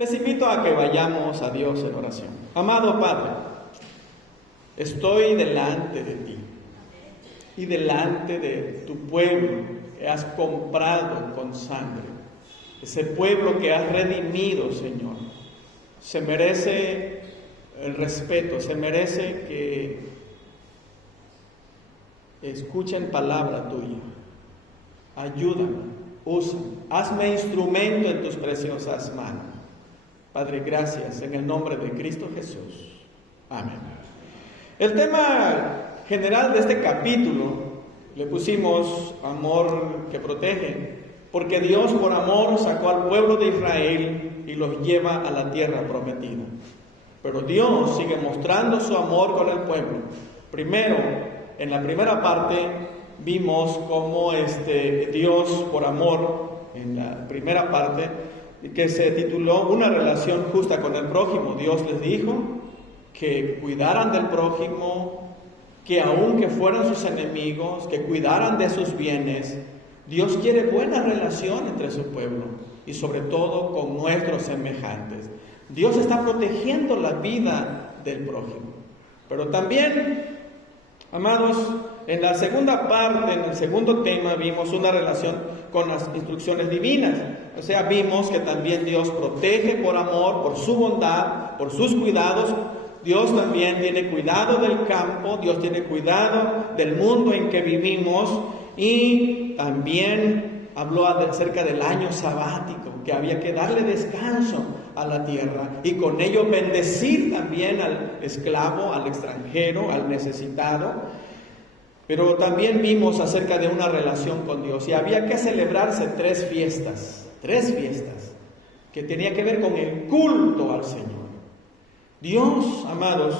Les invito a que vayamos a Dios en oración. Amado Padre, estoy delante de ti y delante de tu pueblo que has comprado con sangre. Ese pueblo que has redimido, Señor, se merece el respeto, se merece que escuchen palabra tuya. Ayúdame, úsame, hazme instrumento en tus preciosas manos. Padre, gracias en el nombre de Cristo Jesús. Amén. El tema general de este capítulo le pusimos amor que protege, porque Dios por amor sacó al pueblo de Israel y los lleva a la tierra prometida. Pero Dios sigue mostrando su amor con el pueblo. Primero, en la primera parte, vimos cómo Dios por amor, en la primera parte, que se tituló Una relación justa con el prójimo. Dios les dijo que cuidaran del prójimo, que aunque fueran sus enemigos, que cuidaran de sus bienes. Dios quiere buena relación entre su pueblo y sobre todo con nuestros semejantes. Dios está protegiendo la vida del prójimo. Pero también, amados, en la segunda parte, en el segundo tema, vimos una relación con las instrucciones divinas. O sea, vimos que también Dios protege por amor, por su bondad, por sus cuidados. Dios también tiene cuidado del campo, Dios tiene cuidado del mundo en que vivimos, y también habló acerca del año sabático, que había que darle descanso a la tierra y con ello bendecir también al esclavo, al extranjero, al necesitado. Pero también vimos acerca de una relación con Dios y había que celebrarse tres fiestas que tenía que ver con el culto al Señor. Dios, amados,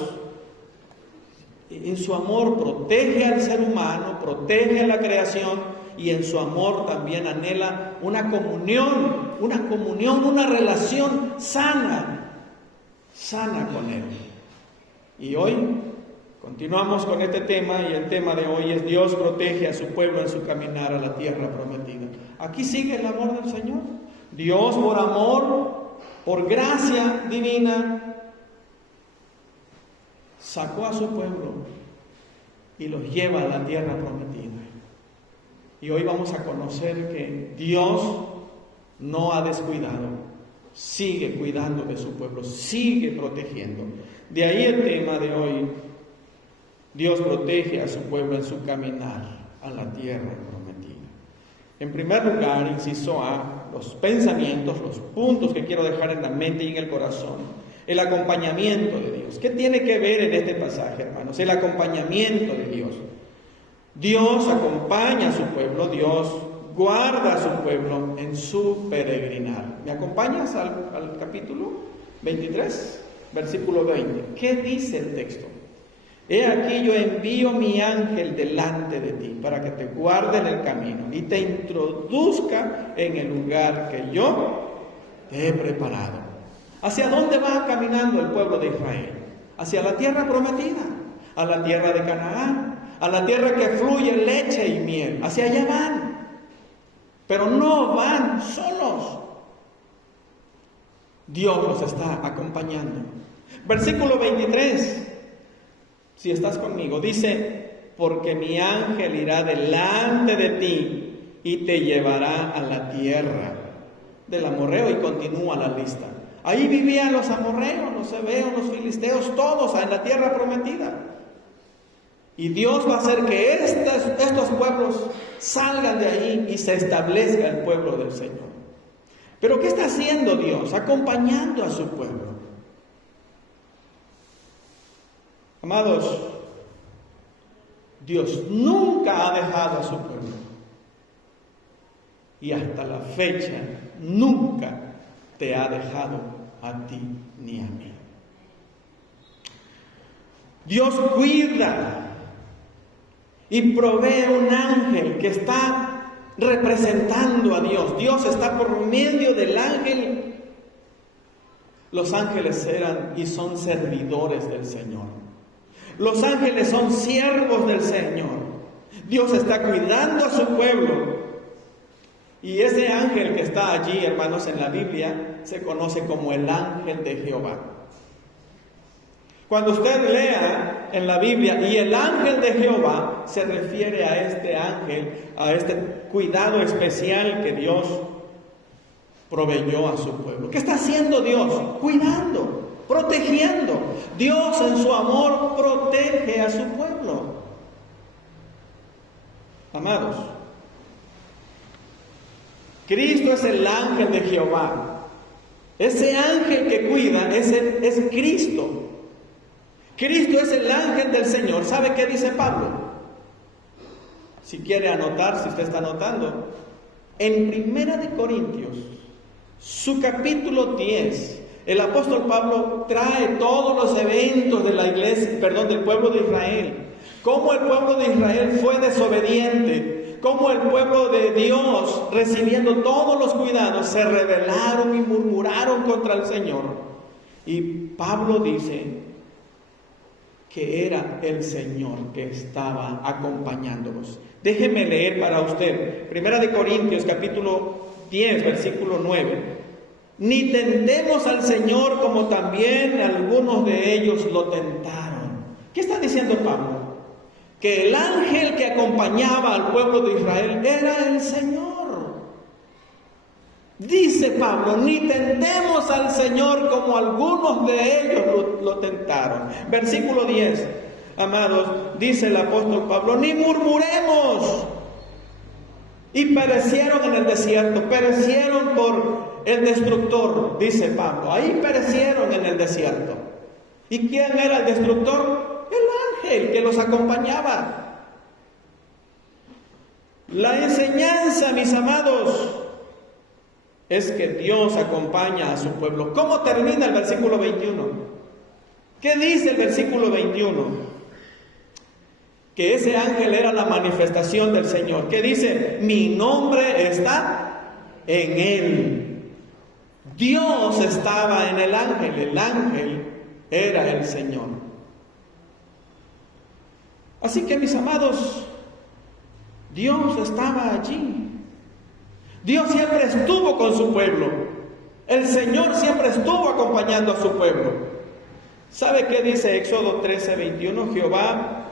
en su amor protege al ser humano, protege a la creación y en su amor también anhela una comunión, una relación sana con Él. Y hoy continuamos con este tema y el tema de hoy es Dios protege a su pueblo en su caminar a la tierra prometida. Aquí sigue el amor del Señor. Dios por amor, por gracia divina, sacó a su pueblo y los lleva a la tierra prometida. Y hoy vamos a conocer que Dios no ha descuidado, sigue cuidando de su pueblo, sigue protegiendo. De ahí el tema de hoy, Dios protege a su pueblo en su caminar a la tierra prometida. En primer lugar, inciso A, los pensamientos, los puntos que quiero dejar en la mente y en el corazón. El acompañamiento de Dios. ¿Qué tiene que ver en este pasaje, hermanos? El acompañamiento de Dios. Dios acompaña a su pueblo, Dios guarda a su pueblo en su peregrinar. ¿Me acompañas al capítulo 23, versículo 20? ¿Qué dice el texto? He aquí yo envío mi ángel delante de ti para que te guarde en el camino y te introduzca en el lugar que yo te he preparado. ¿Hacia dónde va caminando el pueblo de Israel? Hacia la tierra prometida, a la tierra de Canaán, a la tierra que fluye leche y miel. Hacia allá van, pero no van solos. Dios los está acompañando. Versículo 23, si estás conmigo, dice: porque mi ángel irá delante de ti y te llevará a la tierra del amorreo, y continúa la lista. Ahí vivían los amorreos, los heveos, los filisteos, todos en la tierra prometida. Y Dios va a hacer que estos pueblos salgan de ahí y se establezca el pueblo del Señor. Pero ¿qué está haciendo Dios? Acompañando a su pueblo. Amados, Dios nunca ha dejado a su pueblo. Y hasta la fecha nunca te ha dejado a ti ni a mí. Dios cuida y provee un ángel que está representando a Dios. Dios está por medio del ángel. Los ángeles eran y son servidores del Señor. Los ángeles son siervos del Señor. Dios está cuidando a su pueblo. Y ese ángel que está allí, hermanos, en la Biblia, se conoce como el ángel de Jehová. Cuando usted lea en la Biblia, y el ángel de Jehová, se refiere a este ángel, a este cuidado especial que Dios proveyó a su pueblo. ¿Qué está haciendo Dios? Cuidando, protegiendo. Dios en su amor protege a su pueblo. Amados, Cristo es el ángel de Jehová. Ese ángel que cuida es Cristo. Cristo es el ángel del Señor. ¿Sabe qué dice Pablo? Si quiere anotar, si usted está anotando, en 1 Corintios, su capítulo 10, el apóstol Pablo trae todos los eventos de la iglesia, del pueblo de Israel. Cómo el pueblo de Israel fue desobediente, cómo el pueblo de Dios, recibiendo todos los cuidados, se rebelaron y murmuraron contra el Señor. Y Pablo dice que era el Señor que estaba acompañándolos. Déjeme leer para usted, 1 Corintios capítulo 10, versículo 9. Ni tentemos al Señor como también algunos de ellos lo tentaron. ¿Qué está diciendo Pablo? Que el ángel que acompañaba al pueblo de Israel era el Señor. Dice Pablo, ni tentemos al Señor como algunos de ellos lo tentaron. Versículo 10, amados, dice el apóstol Pablo, ni murmuremos. Y perecieron en el desierto, perecieron por el destructor, dice Pablo. Ahí perecieron en el desierto. ¿Y quién era el destructor? El ángel que los acompañaba. La enseñanza, mis amados, es que Dios acompaña a su pueblo. ¿Cómo termina el versículo 21? ¿Qué dice el versículo 21? Que ese ángel era la manifestación del Señor. ¿Qué dice? Mi nombre está en él. Dios estaba en el ángel era el Señor. Así que, mis amados, Dios estaba allí. Dios siempre estuvo con su pueblo. El Señor siempre estuvo acompañando a su pueblo. ¿Sabe qué dice Éxodo 13, 21? Jehová,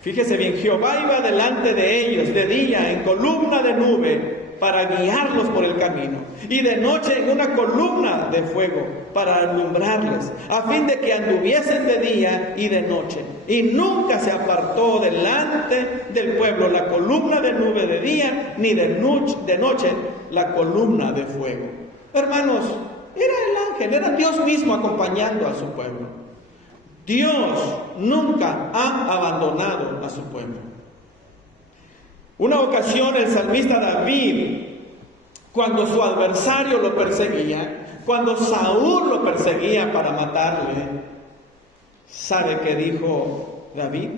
fíjese bien, Jehová iba delante de ellos de día en columna de nube para guiarlos por el camino, y de noche en una columna de fuego para alumbrarles, a fin de que anduviesen de día y de noche. Y nunca se apartó delante del pueblo la columna de nube de día, ni de noche la columna de fuego. Hermanos, era el ángel, era Dios mismo acompañando a su pueblo. Dios nunca ha abandonado a su pueblo. Una ocasión el salmista David, cuando su adversario lo perseguía, cuando Saúl lo perseguía para matarle, ¿sabe qué dijo David?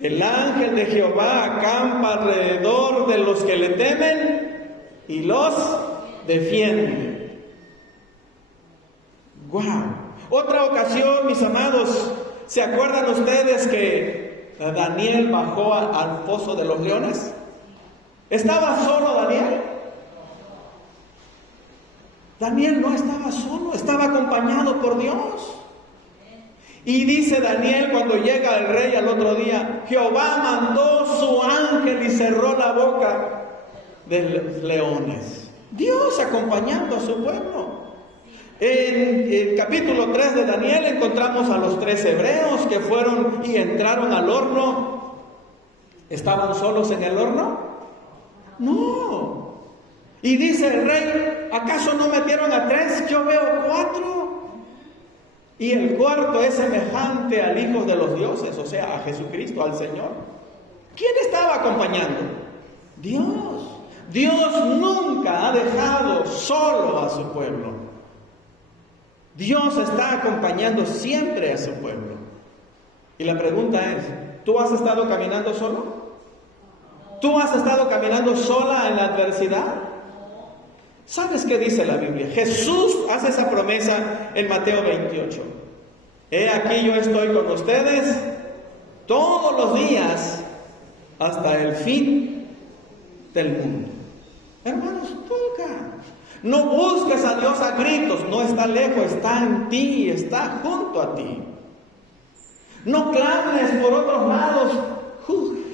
El ángel de Jehová acampa alrededor de los que le temen y los defiende. ¡Guau! Otra ocasión, mis amados, ¿se acuerdan ustedes que Daniel bajó al foso de los leones? ¿Estaba solo Daniel? Daniel no estaba solo, estaba acompañado por Dios. Y dice Daniel cuando llega el rey al otro día, Jehová mandó su ángel y cerró la boca de los leones. Dios acompañando a su pueblo. En el capítulo 3 de Daniel encontramos a los 3 hebreos que fueron y entraron al horno. ¿Estaban solos en el horno? No. Y dice el rey, ¿acaso no metieron a 3? Yo veo 4. Y el cuarto es semejante al Hijo de los dioses, o sea, a Jesucristo, al Señor. ¿Quién estaba acompañando? Dios. Dios nunca ha dejado solo a su pueblo. Dios está acompañando siempre a su pueblo. Y la pregunta es, ¿tú has estado caminando solo? ¿Tú has estado caminando sola en la adversidad? ¿Sabes qué dice la Biblia? Jesús hace esa promesa en Mateo 28. He aquí yo estoy con ustedes todos los días hasta el fin del mundo. Hermanos, No busques a Dios a gritos, no está lejos, está en ti, está junto a ti. No clames por otros lados,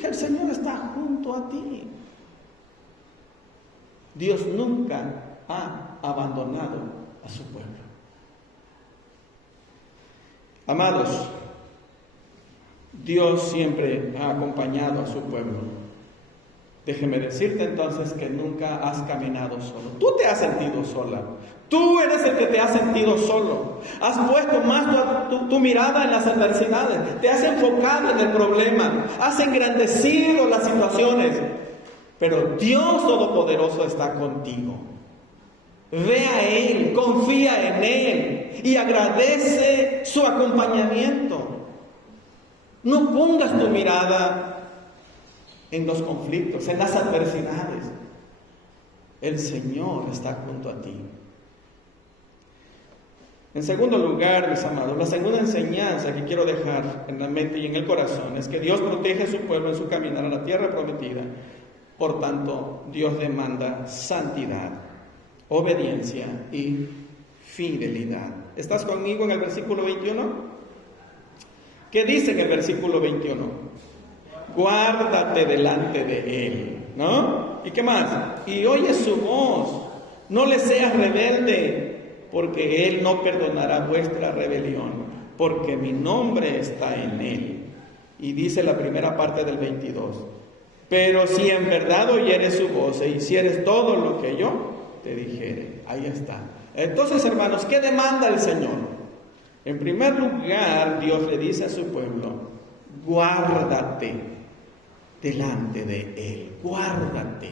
el Señor está junto a ti. Dios nunca ha abandonado a su pueblo. Amados, Dios siempre ha acompañado a su pueblo. Déjeme decirte entonces que nunca has caminado solo. Tú te has sentido sola. Tú eres el que te has sentido solo. Has puesto más tu mirada en las adversidades. Te has enfocado en el problema. Has engrandecido las situaciones. Pero Dios Todopoderoso está contigo. Ve a Él, confía en Él y agradece su acompañamiento. No pongas tu mirada en los conflictos, en las adversidades. El Señor está junto a ti. En segundo lugar, mis amados, la segunda enseñanza que quiero dejar en la mente y en el corazón es que Dios protege a su pueblo en su caminar a la tierra prometida. Por tanto, Dios demanda santidad, obediencia y fidelidad. ¿Estás conmigo en el versículo 21? ¿Qué dice en el versículo 21? Guárdate delante de Él, ¿no? ¿Y qué más? Y oye su voz, no le seas rebelde, porque Él no perdonará vuestra rebelión, porque mi nombre está en Él. Y dice la primera parte del 22, pero si en verdad oyeres su voz e hicieres todo lo que yo te dijere. Ahí está. Entonces, hermanos, ¿qué demanda el Señor? En primer lugar, Dios le dice a su pueblo, guárdate delante de Él, guárdate.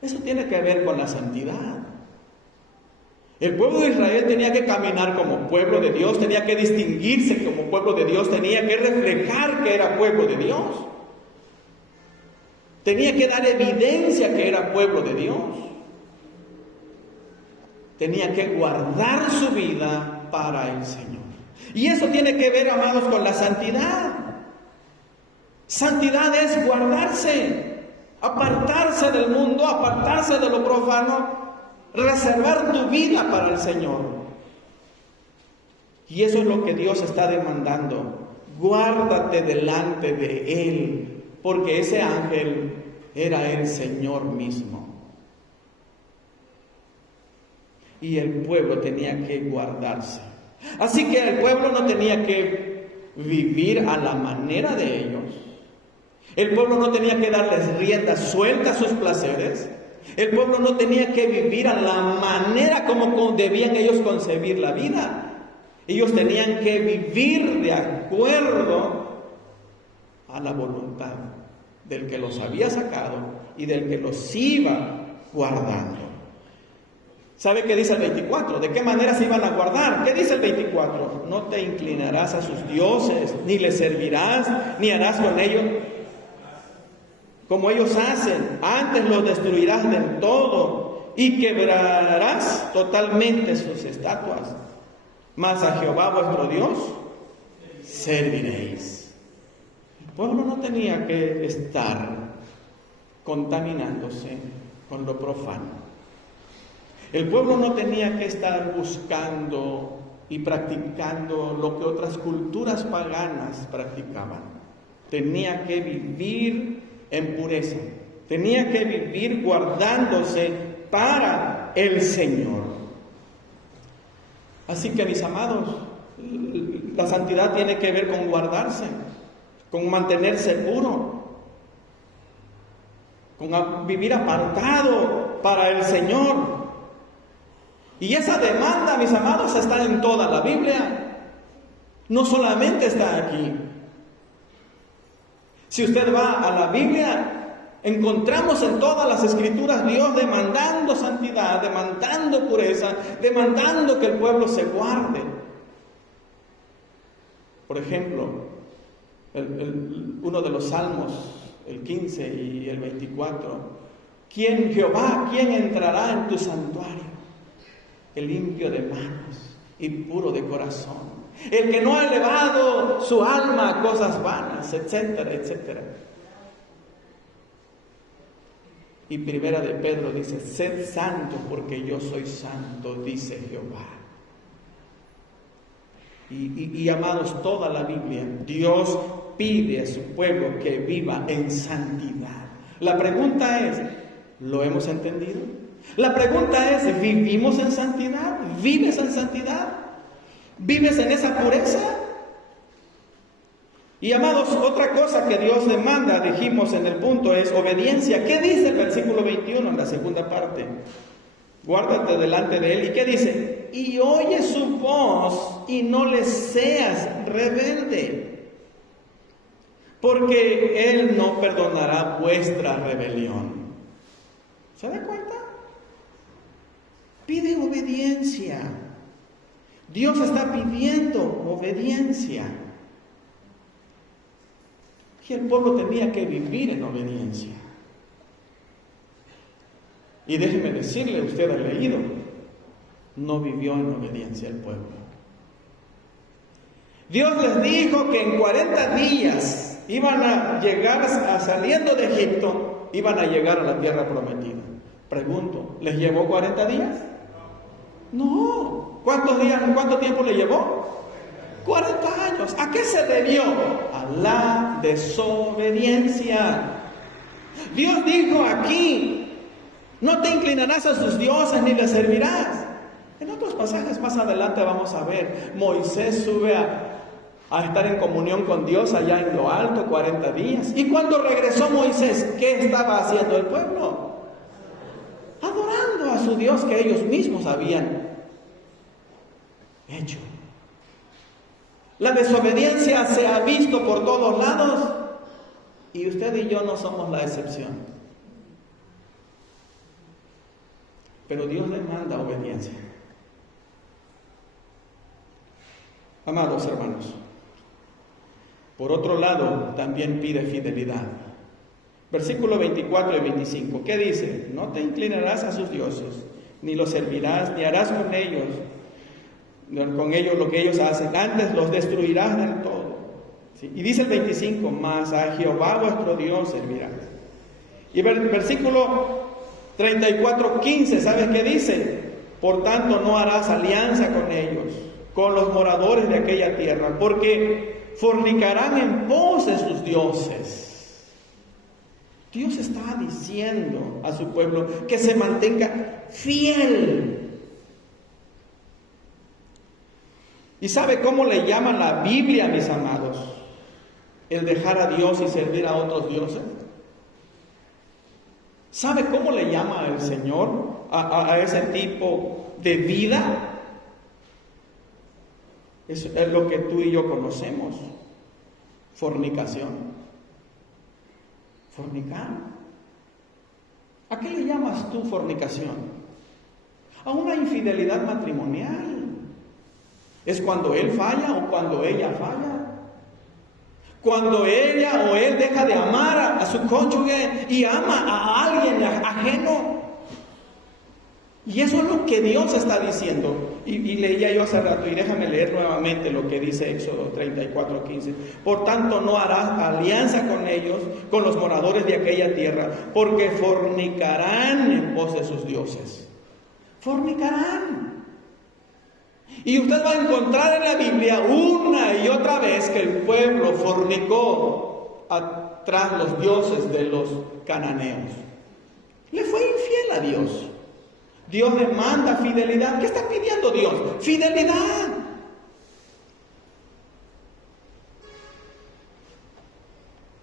Eso tiene que ver con la santidad. El pueblo de Israel tenía que caminar como pueblo de Dios, tenía que distinguirse como pueblo de Dios, tenía que reflejar que era pueblo de Dios. Tenía que dar evidencia que era pueblo de Dios. Tenía que guardar su vida para el Señor. Y eso tiene que ver, amados, con la santidad. Santidad es guardarse, apartarse del mundo, apartarse de lo profano, reservar tu vida para el Señor. Y eso es lo que Dios está demandando. Guárdate delante de Él, porque ese ángel era el Señor mismo. Y el pueblo tenía que guardarse. Así que el pueblo no tenía que vivir a la manera de ellos. El pueblo no tenía que darles rienda suelta a sus placeres. El pueblo no tenía que vivir a la manera como debían ellos concebir la vida. Ellos tenían que vivir de acuerdo a la voluntad del que los había sacado y del que los iba guardando. ¿Sabe qué dice el 24? ¿De qué manera se iban a guardar? ¿Qué dice el 24? No te inclinarás a sus dioses, ni les servirás, ni harás con ellos como ellos hacen. Antes los destruirás del todo y quebrarás totalmente sus estatuas. Mas a Jehová vuestro Dios serviréis. El pueblo no tenía que estar contaminándose con lo profano. El pueblo no tenía que estar buscando y practicando lo que otras culturas paganas practicaban. Tenía que vivir en pureza. Tenía que vivir guardándose para el Señor. Así que, mis amados, la santidad tiene que ver con guardarse, con mantenerse puro, con vivir apartado para el Señor. Y esa demanda, mis amados, está en toda la Biblia. No solamente está aquí. Si usted va a la Biblia, encontramos en todas las Escrituras Dios demandando santidad, demandando pureza, demandando que el pueblo se guarde. Por ejemplo, uno de los salmos, el 15 y el 24. Jehová, ¿quién entrará en tu santuario? El limpio de manos y puro de corazón, el que no ha elevado su alma a cosas vanas, etcétera, etcétera. Y primera de Pedro dice, sed santos porque yo soy santo, dice Jehová. Y amados, toda la Biblia, Dios pide a su pueblo que viva en santidad. La pregunta es, ¿lo hemos entendido? La pregunta es, ¿vivimos en santidad? ¿Vives en santidad? ¿Vives en esa pureza? Y amados, otra cosa que Dios demanda, dijimos en el punto, es obediencia. ¿Qué dice el versículo 21 en la segunda parte? Guárdate delante de Él. ¿Y qué dice? Y oye su voz y no le seas rebelde, porque Él no perdonará vuestra rebelión. ¿Se da cuenta? Pide obediencia. Dios está pidiendo obediencia. Y el pueblo tenía que vivir en obediencia. Y déjeme decirle, usted ha leído, no vivió en obediencia el pueblo. Dios les dijo que en 40 días iban a llegar, saliendo de Egipto, iban a llegar a la tierra prometida. Pregunto, ¿les llevó 40 días? No. ¿Cuántos días, cuánto tiempo le llevó? 40 años. ¿A qué se debió? A la desobediencia. Dios dijo aquí, no te inclinarás a sus dioses ni les servirás. En otros pasajes más adelante vamos a ver, Moisés sube a estar en comunión con Dios allá en lo alto 40 días. Y cuando regresó Moisés, ¿qué estaba haciendo el pueblo? Adorando a su Dios que ellos mismos habían hecho. La desobediencia se ha visto por todos lados y usted y yo no somos la excepción. Pero Dios demanda obediencia. Amados hermanos, por otro lado, también pide fidelidad. Versículo 24 y 25, ¿qué dice? No te inclinarás a sus dioses, ni los servirás, ni harás con ellos lo que ellos hacen, antes los destruirás del todo. ¿Sí? Y dice el 25, mas a Jehová vuestro Dios servirás. Y el versículo 34, 15, ¿sabes qué dice? Por tanto no harás alianza con ellos, con los moradores de aquella tierra, porque fornicarán en pos de sus dioses. Dios está diciendo a su pueblo que se mantenga fiel. ¿Y sabe cómo le llama la Biblia, mis amados? El dejar a Dios y servir a otros dioses. ¿Sabe cómo le llama el Señor a ese tipo de vida? Es lo que tú y yo conocemos. Fornicación. Fornicar. ¿A qué le llamas tú fornicación? A una infidelidad matrimonial. Es cuando él falla o cuando ella falla. Cuando ella o él deja de amar a su cónyuge y ama a alguien ajeno. Y eso es lo que Dios está diciendo. Y leía yo hace rato, y déjame leer nuevamente lo que dice Éxodo 34:15. Por tanto, no harás alianza con ellos, con los moradores de aquella tierra, porque fornicarán en pos de sus dioses. Fornicarán. Y usted va a encontrar en la Biblia una y otra vez que el pueblo fornicó tras los dioses de los cananeos. Le fue infiel a Dios. Dios demanda fidelidad. ¿Qué está pidiendo Dios? Fidelidad.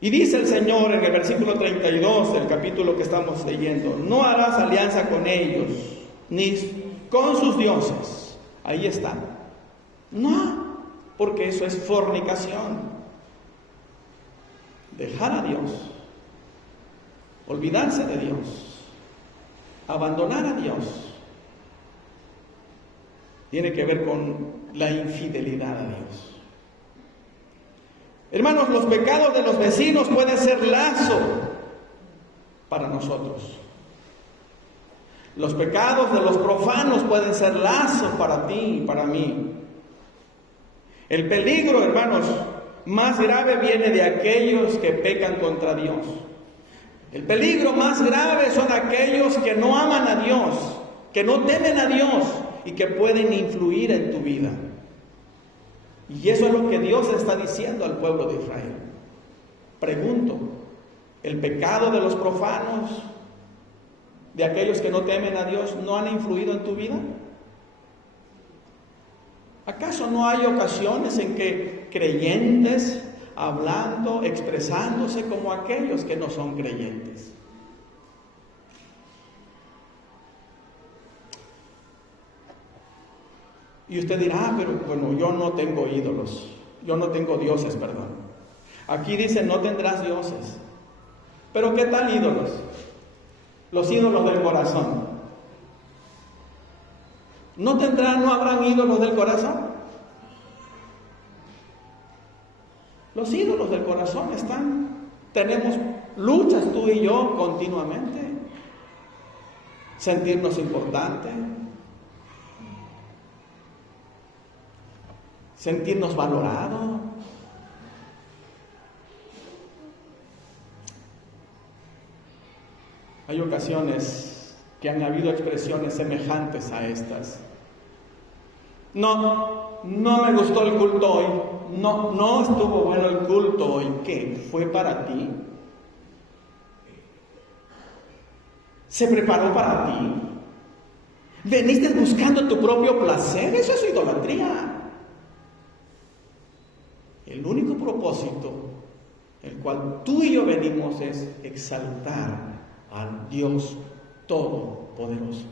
Y dice el Señor en el versículo 32 del capítulo que estamos leyendo, no harás alianza con ellos, ni con sus dioses. Ahí está. No, porque eso es fornicación. Dejar a Dios, olvidarse de Dios, abandonar a Dios, tiene que ver con la infidelidad a Dios. Hermanos, los pecados de los vecinos pueden ser lazo para nosotros. Los pecados de los profanos pueden ser lazo para ti y para mí. El peligro, hermanos, más grave viene de aquellos que pecan contra Dios. El peligro más grave son aquellos que no aman a Dios, que no temen a Dios y que pueden influir en tu vida. Y eso es lo que Dios está diciendo al pueblo de Israel. Pregunto, ¿el pecado de los profanos, de aquellos que no temen a Dios, no han influido en tu vida? ¿Acaso no hay ocasiones en que creyentes, hablando, expresándose como aquellos que no son creyentes? Y usted dirá, pero bueno, yo no tengo ídolos, yo no tengo dioses, perdón. Aquí dice, no tendrás dioses. Pero ¿qué tal ídolos? Los ídolos del corazón. ¿No habrán ídolos del corazón? Los ídolos del corazón tenemos luchas tú y yo continuamente. Sentirnos importantes, sentirnos valorados. Hay ocasiones que han habido expresiones semejantes a estas. No me gustó el culto hoy. No estuvo bueno el culto hoy. ¿Qué? ¿Fue para ti? ¿Se preparó para ti? ¿Veniste buscando tu propio placer? Eso es idolatría. El único propósito, el cual tú y yo venimos, es exaltar al Dios Todopoderoso.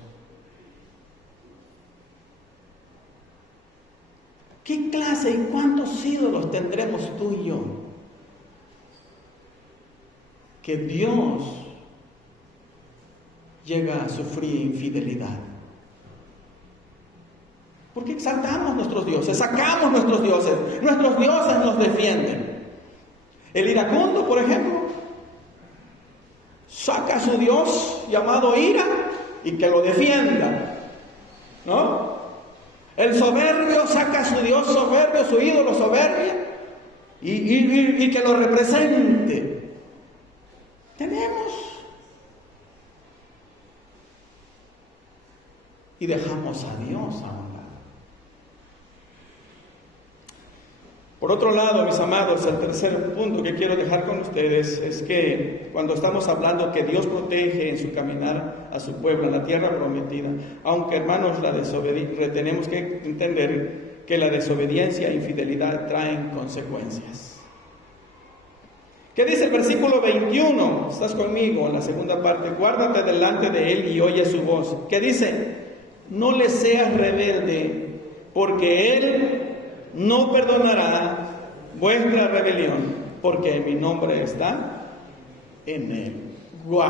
¿Qué clase y cuántos ídolos tendremos tú y yo? Que Dios llega a sufrir infidelidad. Porque exaltamos nuestros dioses, sacamos nuestros dioses nos defienden. El iracundo, por ejemplo, saca a su dios llamado ira y que lo defienda, ¿no? El soberbio saca a su dios soberbio, su ídolo soberbio, y que lo represente. Tenemos. Y dejamos a Dios a un lado. Por otro lado, mis amados, el tercer punto que quiero dejar con ustedes es que cuando estamos hablando que Dios protege en su caminar a su pueblo en la tierra prometida, aunque hermanos tenemos que entender que la desobediencia e infidelidad traen consecuencias. ¿Qué dice el versículo 21? ¿Estás conmigo en la segunda parte? Guárdate delante de Él y oye su voz. ¿Qué dice? No le seas rebelde, porque Él no perdonará vuestra rebelión, porque mi nombre está en Él. ¡Wow!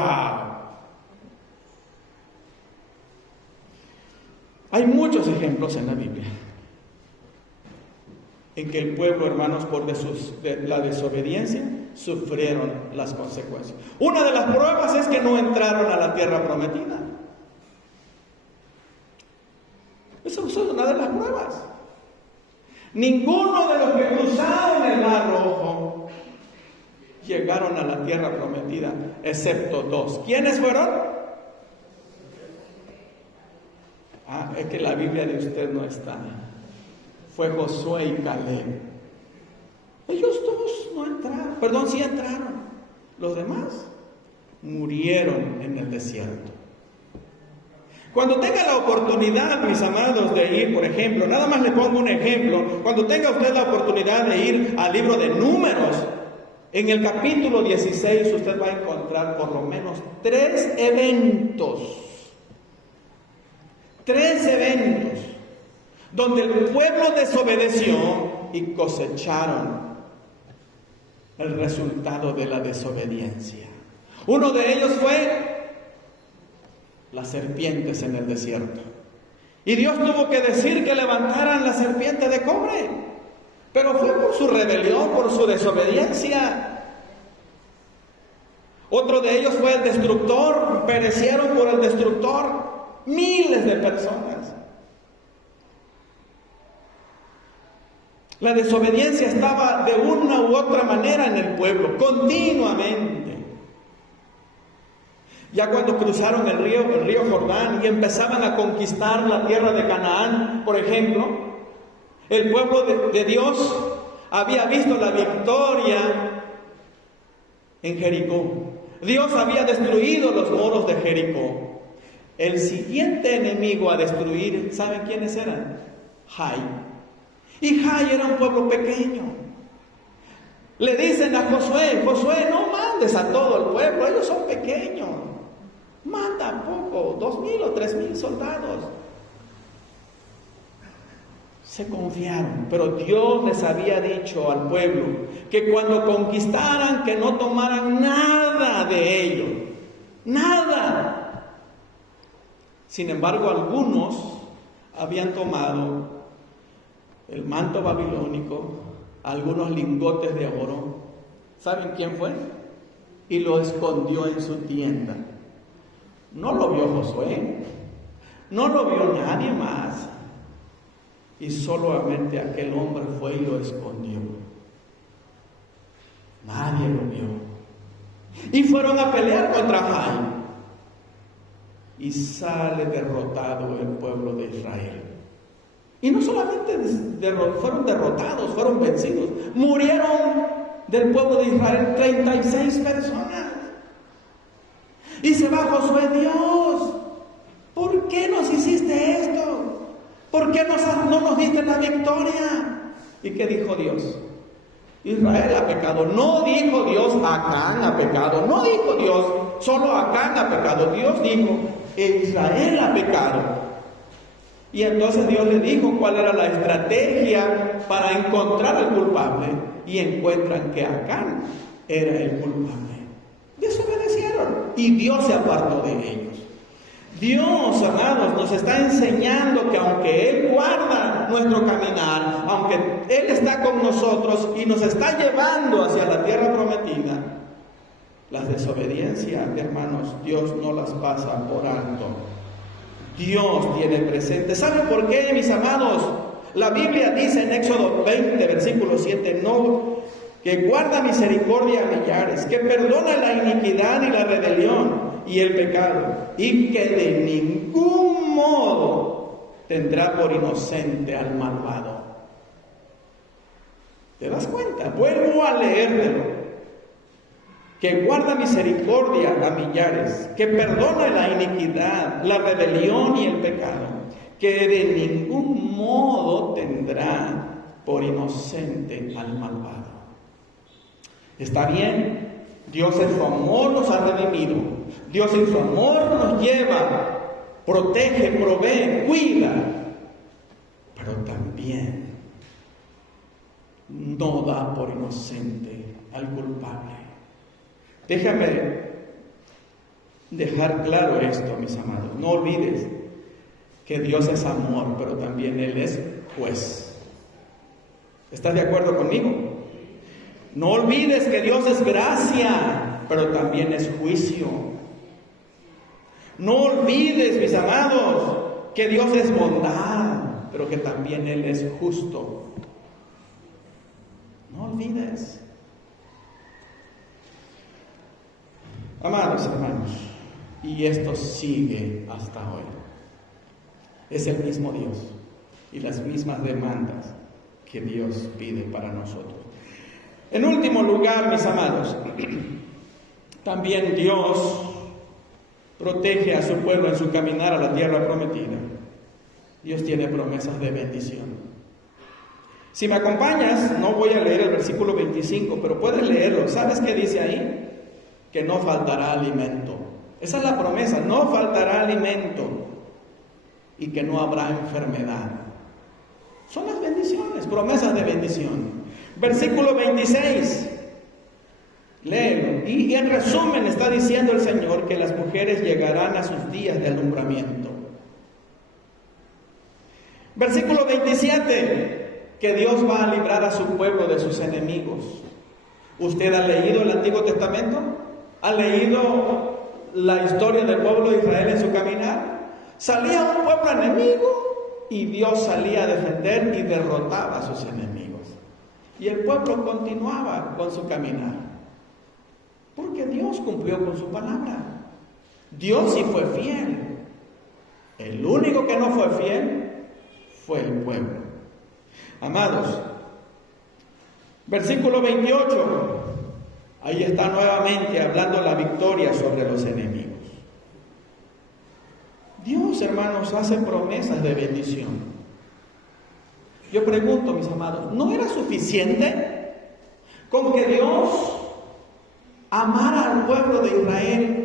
Hay muchos ejemplos en la Biblia en que el pueblo, hermanos, por la desobediencia, sufrieron las consecuencias. Una de las pruebas es que no entraron a la tierra prometida. Eso es una de las pruebas. Ninguno de los que cruzaron el Mar Rojo llegaron a la tierra prometida, excepto dos. ¿Quiénes fueron? Es que la Biblia de usted no está. Fue Josué y Caleb. Ellos dos no entraron. Perdón, sí entraron. Los demás murieron en el desierto. Cuando tenga la oportunidad, mis amados, de ir, por ejemplo, nada más le pongo un ejemplo, cuando tenga usted la oportunidad de ir al libro de Números, en el capítulo 16 usted va a encontrar por lo menos 3 eventos donde el pueblo desobedeció y cosecharon el resultado de la desobediencia. Uno de ellos fue las serpientes en el desierto. Y Dios tuvo que decir que levantaran la serpiente de cobre. Pero fue por su rebelión, por su desobediencia. Otro de ellos fue el destructor. Perecieron por el destructor miles de personas. La desobediencia estaba de una u otra manera en el pueblo, continuamente. Ya cuando cruzaron el río Jordán y empezaban a conquistar la tierra de Canaán, por ejemplo, el pueblo de Dios había visto la victoria en Jericó. Dios había destruido los muros de Jericó. El siguiente enemigo a destruir, ¿saben quiénes eran? Jai. Y Jai era un pueblo pequeño. Le dicen a Josué, Josué, no mandes a todo el pueblo, ellos son pequeños. Manda poco, 2,000 o 3,000 soldados. Se confiaron, pero Dios les había dicho al pueblo que cuando conquistaran, que no tomaran nada de ellos, nada. Sin embargo, algunos habían tomado el manto babilónico, algunos lingotes de oro. ¿Saben quién fue? Y lo escondió en su tienda. No lo vio Josué, no lo vio nadie más. Y solamente aquel hombre fue y lo escondió. Nadie lo vio. Y fueron a pelear contra Jai. Y sale derrotado el pueblo de Israel. Y no solamente fueron derrotados, fueron vencidos. Murieron del pueblo de Israel 36 personas. Y se va Josué, Dios, ¿por qué nos hiciste esto? ¿Por qué no nos diste la victoria? ¿Y qué dijo Dios? Israel ha pecado. No dijo Dios, Acán ha pecado. No dijo Dios, solo Acán ha pecado. Dios dijo, Israel ha pecado. Y entonces Dios le dijo cuál era la estrategia para encontrar al culpable. Y encuentran que Acán era el culpable. Desobedecieron. Y Dios se apartó de ellos. Dios, amados, nos está enseñando que aunque Él guarda nuestro caminar, aunque Él está con nosotros y nos está llevando hacia la tierra prometida, las desobediencias, hermanos, Dios no las pasa por alto. Dios tiene presente. ¿Saben por qué, mis amados? La Biblia dice en Éxodo 20, versículo 7, no, que guarda misericordia a millares, que perdona la iniquidad y la rebelión y el pecado, y que de ningún modo tendrá por inocente al malvado. ¿Te das cuenta? Vuelvo a leértelo. Que guarda misericordia a millares, que perdona la iniquidad, la rebelión y el pecado, que de ningún modo tendrá por inocente al malvado. ¿Está bien? Dios en su amor nos ha redimido. Dios en su amor nos lleva, protege, provee, cuida. Pero también no da por inocente al culpable. Déjame dejar claro esto, mis amados. No olvides que Dios es amor, pero también Él es juez. ¿Estás de acuerdo conmigo? No olvides que Dios es gracia, pero también es juicio. No olvides, mis amados, que Dios es bondad, pero que también Él es justo. No olvides. Amados hermanos, y esto sigue hasta hoy. Es el mismo Dios y las mismas demandas que Dios pide para nosotros. En último lugar, mis amados, también Dios protege a su pueblo en su caminar a la tierra prometida. Dios tiene promesas de bendición. Si me acompañas, no voy a leer el versículo 25, pero puedes leerlo. ¿Sabes qué dice ahí? Que no faltará alimento. Esa es la promesa, no faltará alimento y que no habrá enfermedad. Son las bendiciones, promesas de bendición. Versículo 26, léelo. Y en resumen está diciendo el Señor que las mujeres llegarán a sus días de alumbramiento. Versículo 27, que Dios va a librar a su pueblo de sus enemigos. ¿Usted ha leído el Antiguo Testamento? ¿Ha leído la historia del pueblo de Israel en su caminar? Salía un pueblo enemigo y Dios salía a defender y derrotaba a sus enemigos. Y el pueblo continuaba con su caminar, porque Dios cumplió con su palabra. Dios sí fue fiel. El único que no fue fiel fue el pueblo. Amados, versículo 28, ahí está nuevamente hablando la victoria sobre los enemigos. Dios, hermanos, hace promesas de bendición. Yo pregunto, mis amados, ¿no era suficiente con que Dios amara al pueblo de Israel,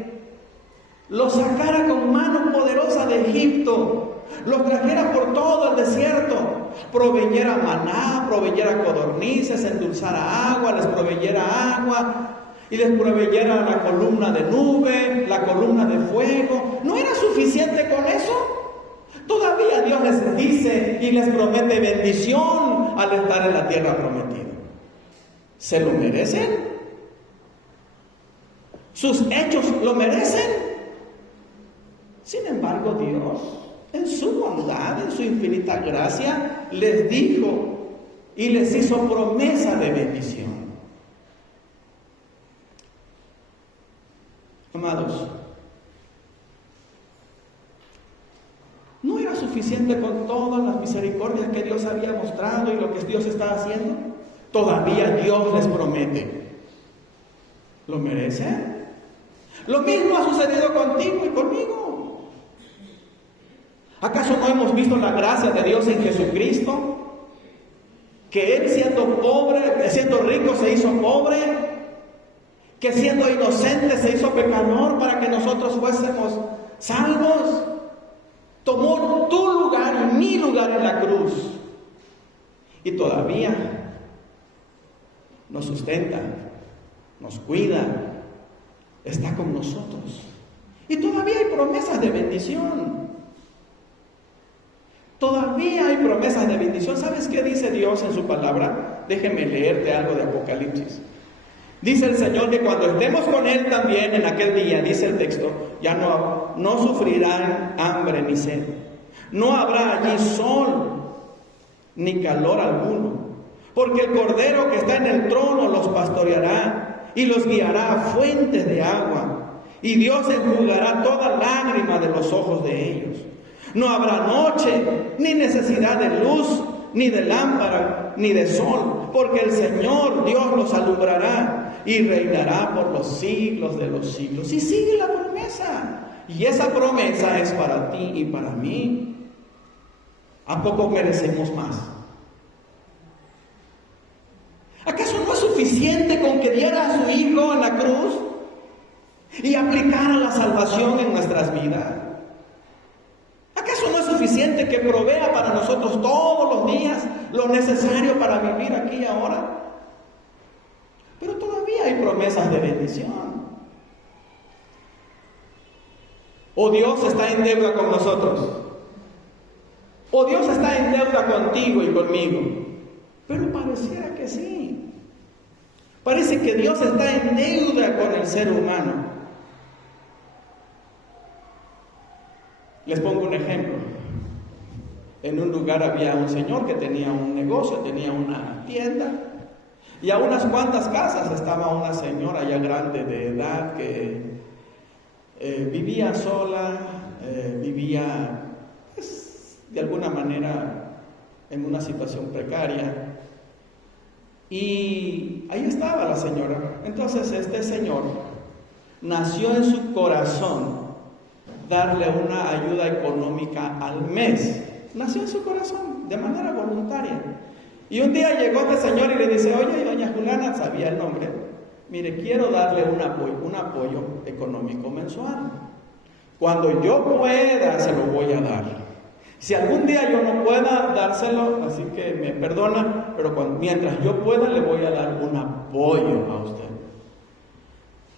lo sacara con mano poderosa de Egipto, los trajera por todo el desierto, proveyera maná, proveyera codornices, endulzara agua, les proveyera agua y les proveyera la columna de nube, la columna de fuego? ¿No era suficiente con eso? Todavía Dios les dice y les promete bendición al estar en la tierra prometida. ¿Se lo merecen? ¿Sus hechos lo merecen? Sin embargo, Dios, en su bondad, en su infinita gracia, les dijo y les hizo promesa de bendición. Amados, ¿no era suficiente con todas las misericordias que Dios había mostrado y lo que Dios está haciendo? Todavía Dios les promete. ¿Lo merecen? Lo mismo ha sucedido contigo y conmigo. ¿Acaso no hemos visto la gracia de Dios en Jesucristo? Que Él siendo pobre, siendo rico se hizo pobre, que siendo inocente se hizo pecador para que nosotros fuésemos salvos. Tomó tu lugar y mi lugar en la cruz. Y todavía nos sustenta, nos cuida, está con nosotros. Y todavía hay promesas de bendición. Todavía hay promesas de bendición. ¿Sabes qué dice Dios en su palabra? Déjeme leerte algo de Apocalipsis. Dice el Señor que cuando estemos con Él también en aquel día, dice el texto, ya no sufrirán hambre ni sed. No habrá allí sol ni calor alguno, porque el Cordero que está en el trono los pastoreará y los guiará a fuentes de agua, y Dios enjugará toda lágrima de los ojos de ellos. No habrá noche, ni necesidad de luz, ni de lámpara, ni de sol, porque el Señor Dios los alumbrará y reinará por los siglos de los siglos. Y sigue la promesa. Y esa promesa es para ti y para mí. ¿A poco merecemos más? ¿Acaso no es suficiente con que diera a su Hijo en la cruz y aplicara la salvación en nuestras vidas? ¿Acaso no es suficiente que provea para nosotros todos los días lo necesario para vivir aquí y ahora? Pero todavía hay promesas de bendición. O Dios está en deuda con nosotros, o Dios está en deuda contigo y conmigo. Pero pareciera que sí. Parece que Dios está en deuda con el ser humano. Les pongo un ejemplo. En un lugar había un señor que tenía un negocio, tenía una tienda, y a unas cuantas casas estaba una señora ya grande de edad que vivía sola, vivía pues, de alguna manera en una situación precaria. Y ahí estaba la señora. Entonces este señor nació en su corazón darle una ayuda económica al mes. Nació en su corazón, de manera voluntaria. Y un día llegó este señor y le dice: oye, doña Juliana, sabía el nombre, mire, quiero darle un apoyo económico mensual. Cuando yo pueda, se lo voy a dar. Si algún día yo no pueda dárselo, así que me perdona, pero mientras yo pueda, le voy a dar un apoyo a usted.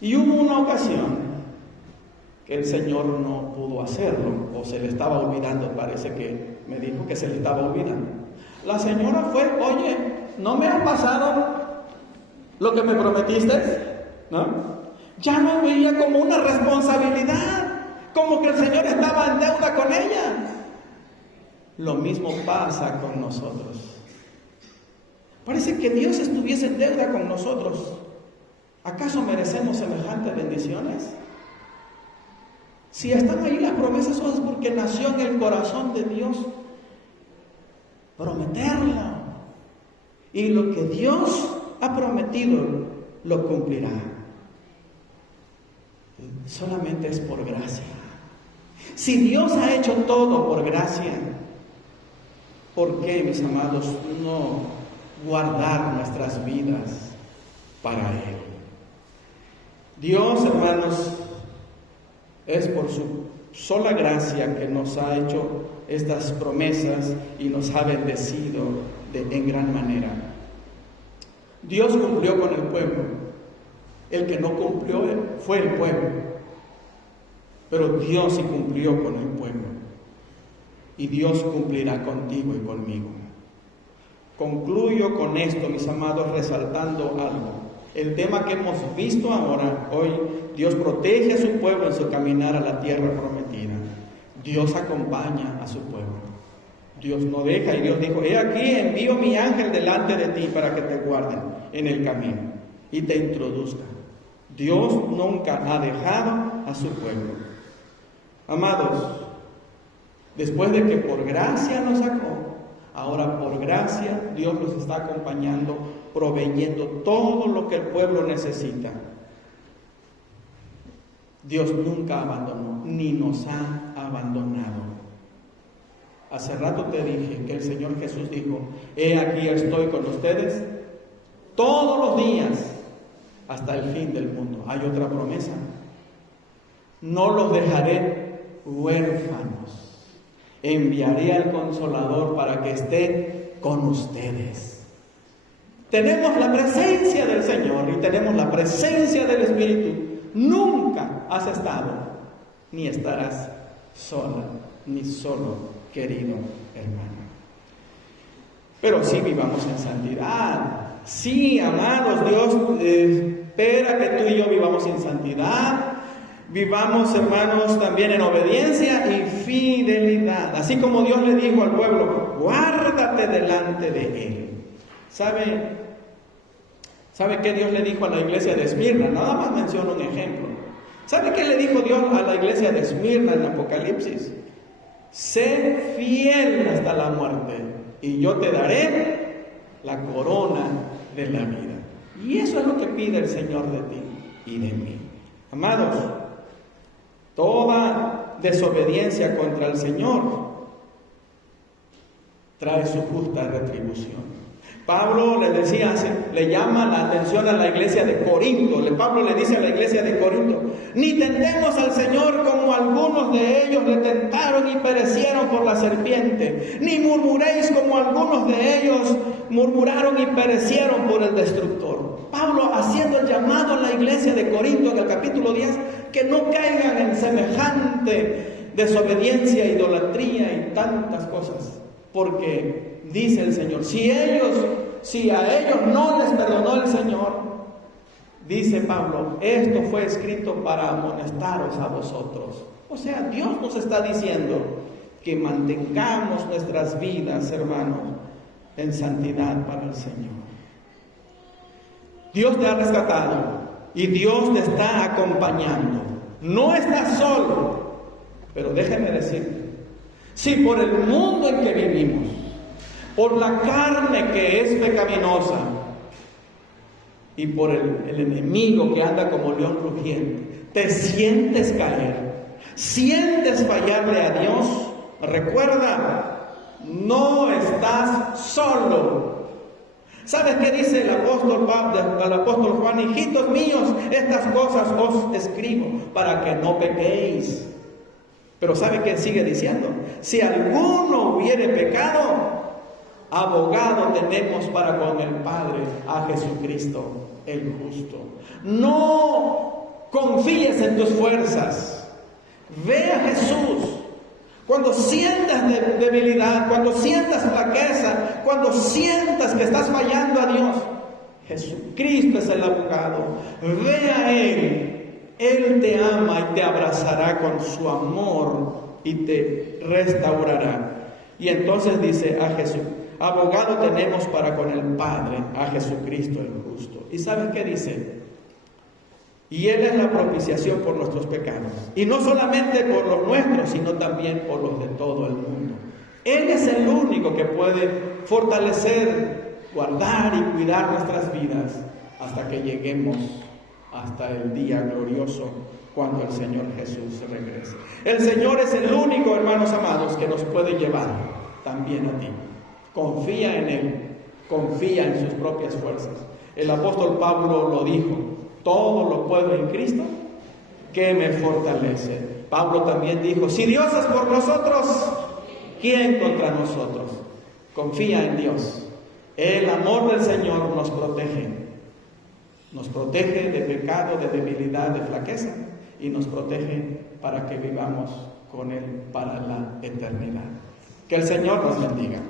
Y hubo una ocasión que el Señor no pudo hacerlo, o se le estaba olvidando, parece que me dijo que se le estaba olvidando. La señora fue: oye, ¿no me ha pasado lo que me prometiste? ¿No? Ya no veía como una responsabilidad, como que el Señor estaba en deuda con ella. Lo mismo pasa con nosotros. Parece que Dios estuviese en deuda con nosotros. ¿Acaso merecemos semejantes bendiciones? Si están ahí las promesas, eso es porque nació en el corazón de Dios prometerlo. Y lo que Dios ha prometido, lo cumplirá. Solamente es por gracia. Si Dios ha hecho todo por gracia, ¿por qué, mis amados, no guardar nuestras vidas para Él? Dios, hermanos, es por su sola gracia que nos ha hecho estas promesas y nos ha bendecido en gran manera. Dios cumplió con el pueblo. El que no cumplió fue el pueblo. Pero Dios sí cumplió con el pueblo. Y Dios cumplirá contigo y conmigo. Concluyo con esto, mis amados, resaltando algo. El tema que hemos visto ahora, hoy, Dios protege a su pueblo en su caminar a la tierra prometida. Dios acompaña a su pueblo. Dios no deja, y Dios dijo: he aquí, envío mi ángel delante de ti para que te guarden en el camino y te introduzca. Dios nunca ha dejado a su pueblo. Amados, después de que por gracia nos sacó, ahora por gracia Dios nos está acompañando, proveyendo todo lo que el pueblo necesita. Dios nunca abandonó, ni nos ha abandonado. Hace rato te dije que el Señor Jesús dijo: he aquí estoy con ustedes todos los días hasta el fin del mundo. Hay otra promesa: no los dejaré huérfanos, enviaré al Consolador para que esté con ustedes. Tenemos la presencia del Señor y tenemos la presencia del Espíritu. Nunca has estado ni estarás sola ni solo, querido hermano. Pero sí vivamos en santidad. Sí, amados, Dios espera que tú y yo vivamos en santidad. Vivamos, hermanos, también en obediencia y fidelidad. Así como Dios le dijo al pueblo: guárdate delante de Él. ¿Sabe qué Dios le dijo a la iglesia de Esmirna? Nada más menciono un ejemplo. ¿Sabe qué le dijo Dios a la iglesia de Esmirna en Apocalipsis? Sé fiel hasta la muerte y yo te daré la corona de la vida. Y eso es lo que pide el Señor de ti y de mí. Amados, toda desobediencia contra el Señor trae su justa retribución. Pablo le llama la atención a la iglesia de Corinto. Pablo le dice a la iglesia de Corinto: ni tentemos al Señor como algunos de ellos le tentaron y perecieron por la serpiente, ni murmuréis como algunos de ellos murmuraron y perecieron por el destructor. Pablo haciendo el llamado a la iglesia de Corinto en el capítulo 10, que no caigan en semejante desobediencia, idolatría y tantas cosas. Porque dice el Señor, si a ellos no les perdonó el Señor, dice Pablo, esto fue escrito para amonestaros a vosotros. O sea, Dios nos está diciendo que mantengamos nuestras vidas, hermanos, en santidad para el Señor. Dios te ha rescatado y Dios te está acompañando. No estás solo, pero déjeme decirte, si por el mundo en que vivimos, por la carne que es pecaminosa y por el enemigo que anda como león rugiente, te sientes caer, sientes fallarle a Dios, recuerda, no estás solo. ¿Sabes qué dice el apóstol Juan? Hijitos míos, estas cosas os escribo para que no pequéis. Pero ¿sabe qué sigue diciendo? Si alguno hubiere pecado, abogado tenemos para con el Padre, a Jesucristo el justo. No confíes en tus fuerzas. Ve a Jesús. Cuando sientas debilidad, cuando sientas flaqueza, cuando sientas que estás fallando a Dios, Jesucristo es el abogado. Ve a Él. Él te ama y te abrazará con su amor y te restaurará. Y entonces dice a Jesús, abogado tenemos para con el Padre, a Jesucristo el justo. ¿Y sabes qué dice? Y Él es la propiciación por nuestros pecados. Y no solamente por los nuestros, sino también por los de todo el mundo. Él es el único que puede fortalecer, guardar y cuidar nuestras vidas hasta que lleguemos hasta el día glorioso cuando el Señor Jesús regrese. El Señor es el único, hermanos amados, que nos puede llevar también a ti. Confía en Él, confía en sus propias fuerzas. El apóstol Pablo lo dijo: todo lo puedo en Cristo que me fortalece. Pablo también dijo: si Dios es por nosotros, ¿quién contra nosotros? Confía en Dios. El amor del Señor nos protege. Nos protege de pecado, de debilidad, de flaqueza, y nos protege para que vivamos con Él para la eternidad. Que el Señor nos bendiga.